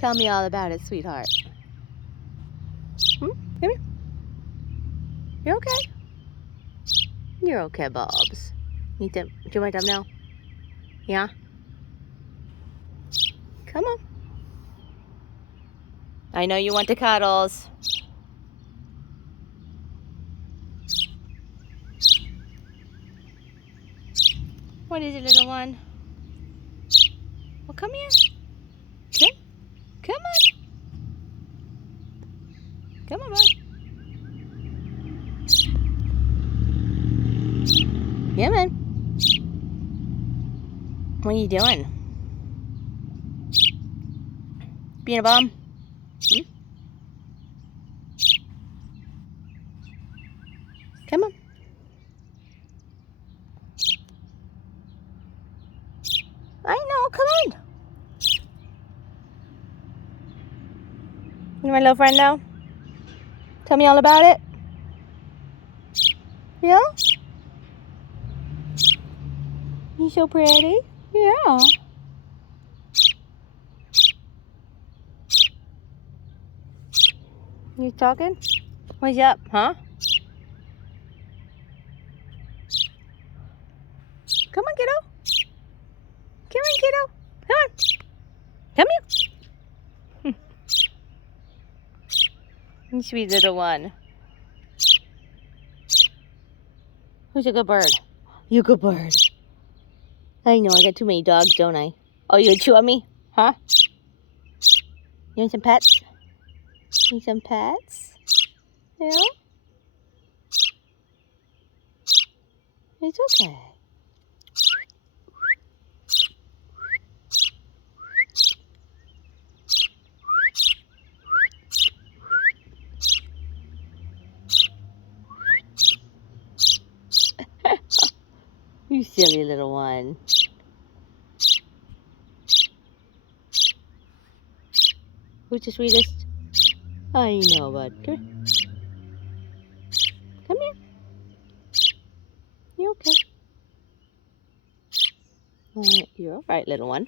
Tell me all about it, sweetheart. Come here. You're okay. You're okay, Bobs. Do you want them now? Yeah? Come on. I know you want the cuddles. What is it, little one? Well, come here. Come on. Come on, bud. Come on. What are you doing? Being a bum? Hmm? Come on. I know, come on. You my little friend now? Tell me all about it. Yeah? You so pretty. Yeah. You talking? What's up, huh? Come on, kiddo. Come on, kiddo. Come on. Come here. You sweet little one. Who's a good bird? You a good bird. I know, I got too many dogs, don't I? Oh, you gonna chew on me? Huh? You want some pets? Need some pets? Yeah? It's okay. You silly little one. Who's the sweetest? I know, bud. Come here. Come here. You okay? You're all right, little one.